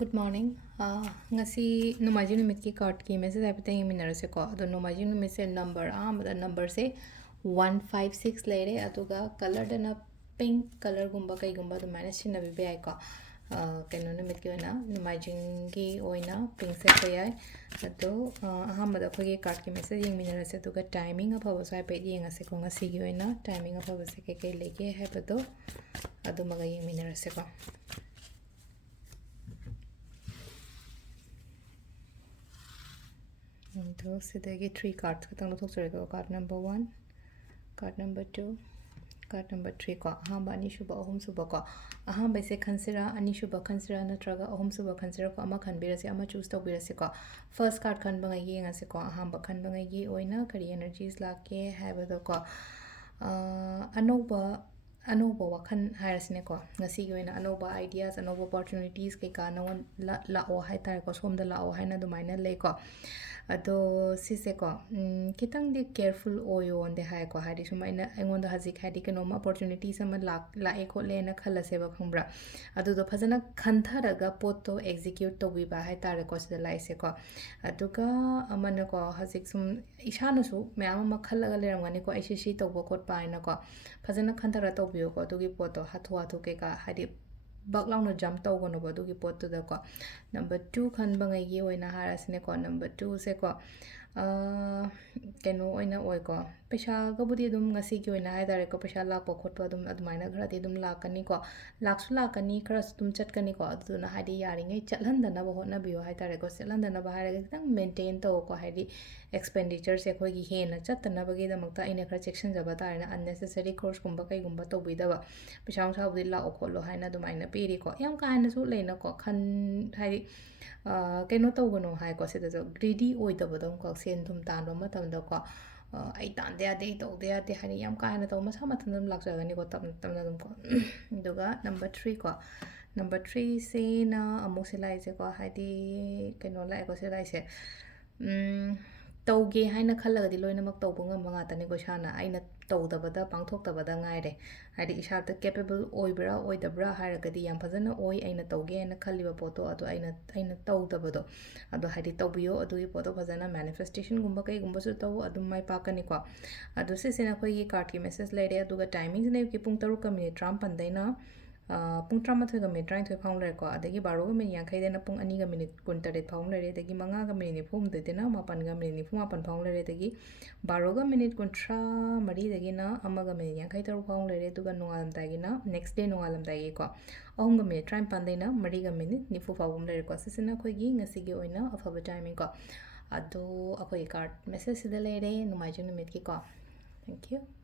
Good morning. Ngasi Nomaji numit ki card ki message ai pata yeminara se ko ado Nomaji numit se number mada number se 156 lere aduga color dana pink color gumba kai gumba do mana sinna bibe ai ko keno numit ki oina Nomaji gi oina pink se ko yai ado ahamada ko gi card ki message yeminara se aduga timing aphawa sai pe yengase ko ngasi gi oina timing aphawa se ke lege hai pado ado maga yeminara se ko So, sidagi 3 cards katang luthok card number 1, card number 2, card number 3 ko ahamba ani shuba ahum suba ko ahamba se khansira ani shuba khansira natraga ahum suba khansira ko ama khanbirase ama choose tawbirase ko first card khan banga yenga se ko ahamba khan banga gi oina kari energies lake habado ko anoba wakhan hairasine ko ngasi gi oina anoba ideas anoba opportunities ke ka no la o hai tar ko somda la o haina dumaina le ko ado sise ko kitang di careful oyo on the hai ko hari sumaina engon da hazik hadi ke no opportunities ama la e ko le na khala se ba khambra ado do phajana khantha raga pot to execute to bi ba hai tar ko sida lai se ko aduga amana ko hazik sum ishana su me ama khala ga le ramani ko ICC to bo kot pa ina ko phajana khantha ra to bi ko to gi pot to hathu hathu ke ka hadi baklang no jump tau gono bodu ki pot da ko number 2 khan bangai gi oina harasne ko number 2 se ko keno oina oi ko pesha ga budi dum ngasi ki oina hai dare ko pesha la ko khot pa dum admaina ghara ti dum la kani ko laksu la kani khras dum chat kani ko adu na hadi yari ngai chatlan da na bo hotna biyo hai dare ko chatlan da na ba hai ga maintain to ko hadi expenditure se khoi gi he na chat na ba gi da makta ina khara section jaba ta na unnecessary course kumba kai gumba to bi da ba pesha sa budi la o kholo hai na dum aina piri ko yam ka na su le na ko khan hai keno to gono hai ko se da greedy oi da bodom ko sen thum tan ro ma tam da ko ai tan de ade to de ade hani yam ka na to ma sa ma tan dum lak ja ga ni ko tam tam na dum ko duga number 3 ko number 3 se na amuk se lai se ko hai di keno lai ko se lai se tauge haina khallagadi loinamak tawbu ngam ngatani ko shana aina tawdabada pangthoktabada ngaire hadi isata capable oibra oidabra haragadi yam phajana oi aina tawge aina khalliba poto ado aina tawdabado ado hadi tawbiyo ado gi poto phajana manifestation gumba kai gumba su taw adum mai pakani ko ado se sena khoi gi card ki message leire aduga timing ne ki pung 3 ka minute tram pandaina pung 13 ga minute 33 phang le ko adagi 12 ga minute yankhai dena pung 2 ga minute 38 phang le adagi 5 ga minute phum de dena 9 ga minute 9 phang le adagi 12 ga minute 13 mari dagi na 1 ga minute yankhai 3 phang le aduga nongalam dagi na next day nongalam dagi ko 3 ga minute 3 pandena 3 ga minute 9 phang le ko sisina khoi gi ngasi gi oina afaba timing ko ado akhoi card message sida leire numaiju numit ki ko thank you